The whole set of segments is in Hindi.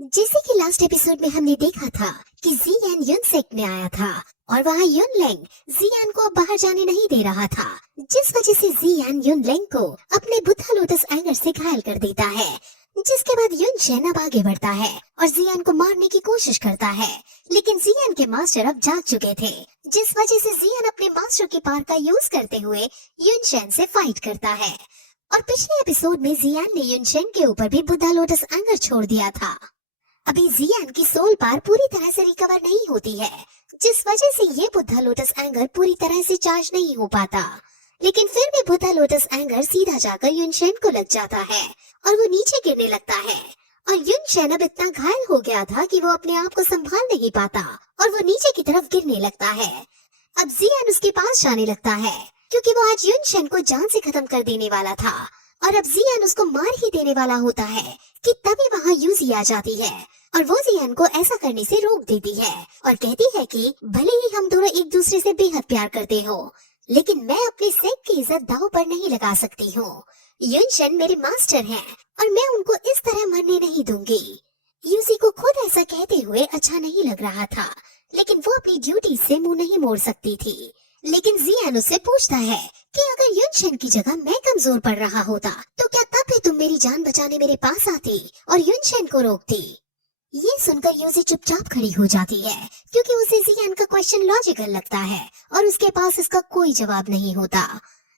जैसे कि लास्ट एपिसोड में हमने देखा था कि जियान युनसेक में आया था और वहाँ युनलेंग जियान को अब बाहर जाने नहीं दे रहा था, जिस वजह से जियान युनलेंग को अपने बुद्धा लोटस एंगर से घायल कर देता है। जिसके बाद युनशेन अब आगे बढ़ता है और जियान को मारने की कोशिश करता है, लेकिन जियान के मास्टर अब जाग चुके थे, जिस वजह से जियान अपने मास्टर की पावर का यूज करते हुए युनशेन से फाइट करता है। और पिछले एपिसोड में जियान ने युनशेन के ऊपर भी बुद्धा लोटस एंगर छोड़ दिया था। अभी जियान की सोल पावर पूरी तरह से रिकवर नहीं होती है, जिस वजह से ये बुद्धा लोटस एंगर पूरी तरह से चार्ज नहीं हो पाता। लेकिन फिर भी बुद्धा लोटस एंगर सीधा जाकर युनशेन को लग जाता है और वो नीचे गिरने लगता है। और युनशेन अब इतना घायल हो गया था कि वो अपने आप को संभाल नहीं पाता और वो नीचे की तरफ गिरने लगता है। अब जियान उसके पास जाने लगता है क्योंकि वो आज युनशेन को जान से खत्म कर देने वाला था और अब जियान उसको मार ही देने वाला होता है कि तभी वहाँ यूजी आ जाती है और वो जियान को ऐसा करने से रोक देती है और कहती है कि भले ही हम दोनों एक दूसरे से बेहद प्यार करते हो, लेकिन मैं अपने सेक की इज्जत दांव पर नहीं लगा सकती हूँ। युनशेन मेरे मास्टर हैं और मैं उनको इस तरह मरने नहीं दूंगी। यूजी को खुद ऐसा कहते हुए अच्छा नहीं लग रहा था, लेकिन वो अपनी ड्यूटी से मुंह नहीं मोड़ सकती थी। लेकिन जियान उससे पूछता है कि अगर युनशेन की जगह मैं कमजोर पड़ रहा होता तो क्या तब भी तुम मेरी जान बचाने मेरे पास आती और युनशेन को रोकती। ये सुनकर यूजी चुपचाप खड़ी हो जाती है क्योंकि उसे जियान का क्वेश्चन लॉजिकल लगता है और उसके पास इसका कोई जवाब नहीं होता।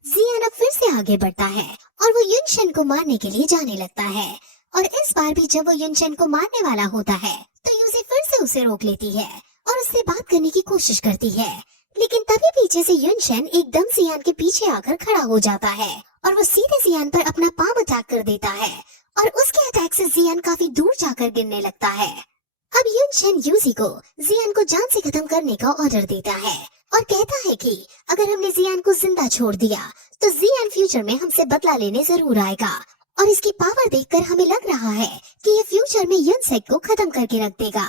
जियान अब फिर से आगे बढ़ता है और वो युनशेन को मारने के लिए जाने लगता है और इस बार भी जब वो युनशेन को मारने वाला होता है तो यूजी फिर से उसे रोक लेती है और उससे बात करने की कोशिश करती है। लेकिन तभी पीछे से युनशेन एकदम जियान के पीछे आकर खड़ा हो जाता है और वो सीधे जियान पर अपना पाम अटैक कर देता है और उसके अटैक से जियान काफी दूर जाकर गिरने लगता है। अब युनशेन यूजी को जियान को जान से खत्म करने का ऑर्डर देता है और कहता है कि अगर हमने जियान को जिंदा छोड़ दिया तो जियान फ्यूचर में हमसे बदला लेने जरूर आएगा और इसकी पावर देखकर हमें लग रहा है कि ये फ्यूचर में युनसेक को खत्म करके रख देगा।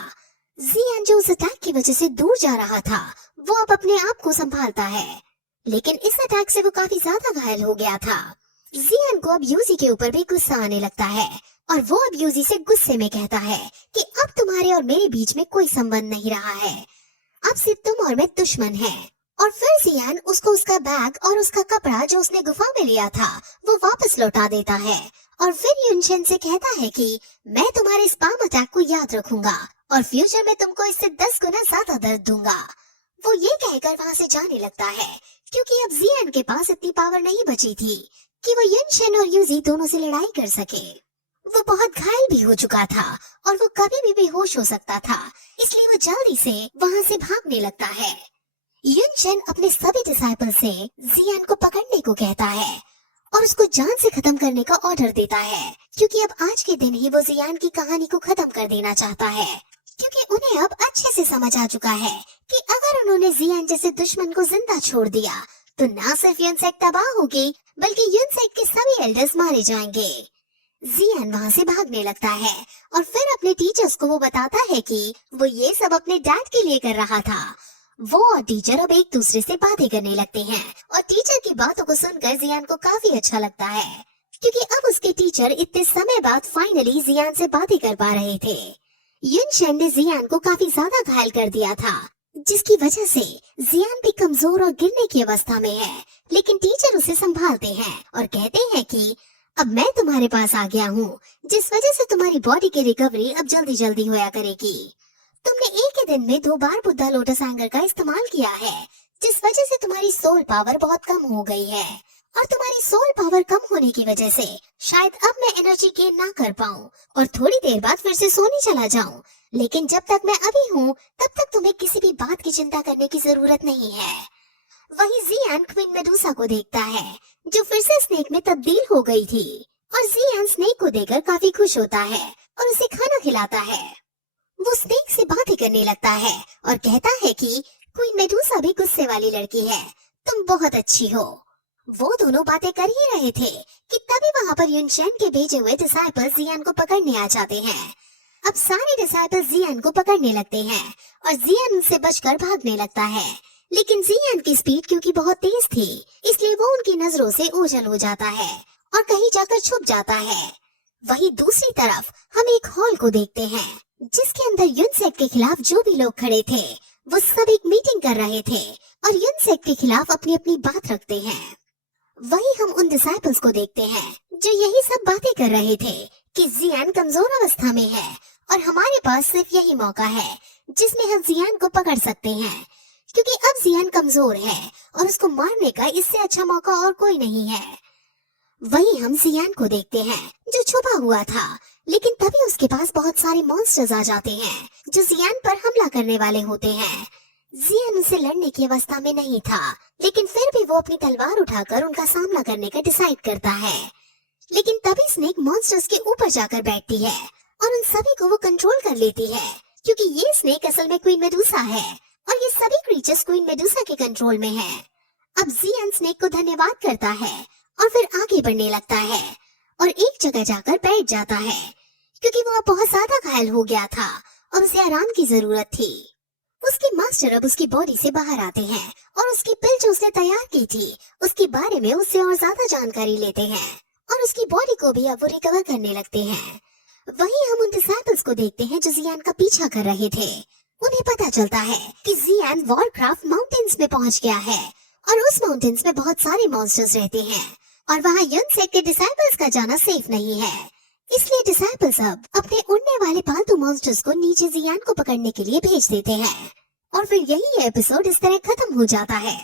जियान जो उस अटैक की वजह से दूर जा रहा था वो अब अपने आप को संभालता है, लेकिन इस अटैक से वो काफी ज्यादा घायल हो गया था। जियान को अब यूजी के ऊपर भी गुस्सा आने लगता है और वो अब यूजी से गुस्से में कहता है कि अब तुम्हारे और मेरे बीच में कोई संबंध नहीं रहा है, अब से तुम और मैं दुश्मन हैं। और फिर जियान उसको उसका बैग और उसका कपड़ा जो उसने गुफा में लिया था वो वापस लौटा देता है और फिर युनशेन से कहता है कि मैं तुम्हारे इस पाम अटैक को याद रखूंगा और फ्यूचर में तुमको इससे 10 गुना ज्यादा दर्द दूंगा। वो ये कहकर वहाँ से जाने लगता है क्योंकि अब जियान के पास इतनी पावर नहीं बची थी कि वो युनशेन और यूजी दोनों से लड़ाई कर सके। वो बहुत घायल भी हो चुका था और वो कभी भी बेहोश हो सकता था, इसलिए वो जल्दी से वहाँ से भागने लगता है। युनशेन अपने सभी डिसाइपल से जियान को पकड़ने को कहता है और उसको जान से खत्म करने का ऑर्डर देता है क्योंकि अब आज के दिन ही वो जियान की कहानी को खत्म कर देना चाहता है, क्योंकि उन्हें अब अच्छे से समझ आ चुका है कि अगर उन्होंने जियान जैसे दुश्मन को जिंदा छोड़ दिया तो न सिर्फ युनसेक तबाह होगी बल्कि युनसेक के सभी एल्डर्स मारे जाएंगे। जियान वहाँ से भागने लगता है और फिर अपने टीचर्स को वो बताता है कि वो ये सब अपने डैड के लिए कर रहा था। वो और टीचर अब एक दूसरे से बातें करने लगते हैं और टीचर की बातों को सुनकर जियान को काफी अच्छा लगता है क्योंकि अब उसके टीचर इतने समय बाद फाइनली जियान से बातें कर पा रहे थे। युनशेन ने जियान को काफी ज्यादा घायल कर दिया था, जिसकी वजह से जियान भी कमजोर और गिरने की अवस्था में है, लेकिन टीचर उसे संभालते हैं और कहते हैं कि अब मैं तुम्हारे पास आ गया हूँ, जिस वजह से तुम्हारी बॉडी की रिकवरी अब जल्दी जल्दी होया करेगी। तुमने एक ही दिन में 2 बार बुद्धा लोटस एंगर का इस्तेमाल किया है, जिस वजह से तुम्हारी सोल पावर बहुत कम हो गई है और तुम्हारी सोल पावर कम होने की वजह से शायद अब मैं एनर्जी गेन ना कर पाऊँ और थोड़ी देर बाद फिर से सोने चला जाऊँ, लेकिन जब तक मैं अभी हूँ तब तक तुम्हें किसी भी बात की चिंता करने की जरूरत नहीं है। वहीं जियान क्वीन मेडुसा को देखता है जो फिर से स्नेक में तब्दील हो गई थी और जियान स्नेक को देखकर काफी खुश होता है और उसे खाना खिलाता है। वो स्नेक से बातें करने लगता है और कहता है कि क्वीन मेडुसा भी गुस्से वाली लड़की है, तुम बहुत अच्छी हो। वो दोनों बातें कर ही रहे थे कि तभी वहाँ पर युनशेन के भेजे हुए डिसाइपल जियान को पकड़ने आ जाते हैं। अब सारे डिसाइपल जियान को पकड़ने लगते हैं और जियान उनसे बचकर भागने लगता है, लेकिन जियान की स्पीड क्योंकि बहुत तेज थी इसलिए वो उनकी नजरों से ओझल हो जाता है और कहीं जाकर छुप जाता है। वहीं दूसरी तरफ हम एक हॉल को देखते हैं जिसके अंदर यूनसेक के खिलाफ जो भी लोग खड़े थे वो सब एक मीटिंग कर रहे थे और यूनसेक के खिलाफ अपनी अपनी बात रखते हैं। वहीं हम उन डिसाइपल्स को देखते हैं जो यही सब बातें कर रहे थे कि जियान कमजोर अवस्था में है और हमारे पास सिर्फ यही मौका है जिसमें हम जियान को पकड़ सकते हैं, क्योंकि अब जियान कमजोर है और उसको मारने का इससे अच्छा मौका और कोई नहीं है। वहीं हम जियान को देखते हैं जो छुपा हुआ था, लेकिन तभी उसके पास बहुत सारे मॉन्स्टर्स आ जाते हैं जो जियान पर हमला करने वाले होते हैं। जियान उनसे लड़ने की अवस्था में नहीं था, लेकिन फिर भी वो अपनी तलवार उठाकर उनका सामना करने का डिसाइड करता है। लेकिन तभी स्नेक मॉन्स्टर्स के ऊपर जाकर बैठती है और उन सभी को वो कंट्रोल कर लेती है, क्योंकि ये स्नेक असल में क्वीन मेडुसा है और ये सभी क्रीचर्स क्वीन मेडुसा के कंट्रोल में है। अब जियान स्नेक को धन्यवाद करता है और फिर आगे बढ़ने लगता है और एक जगह जाकर बैठ जाता है, क्योंकि वो अब बहुत ज्यादा घायल हो गया था और उसे आराम की जरूरत थी। उसके मास्टर अब उसकी बॉडी से बाहर आते हैं और उसकी पिल जो उसने तैयार की थी उसके बारे में उससे और ज्यादा जानकारी लेते हैं और उसकी बॉडी को भी अब वो रिकवर करने लगते हैं। वहीं हम उन डिसाइपल्स को देखते हैं जो जियान का पीछा कर रहे थे। उन्हें पता चलता है कि जियान वॉरक्राफ्ट माउंटेन्स में पहुंच गया है और उस माउंटेन्स में बहुत सारे मॉन्स्टर्स रहते हैं और वहाँ यूनसेक के डिसाइपल्स का जाना सेफ नहीं है। इसलिए डिसाइपल्स अब अपने उड़ने वाले पालतू मॉन्स्टर्स को नीचे जियान को पकड़ने के लिए भेज देते हैं और फिर यही एपिसोड इस तरह खत्म हो जाता है।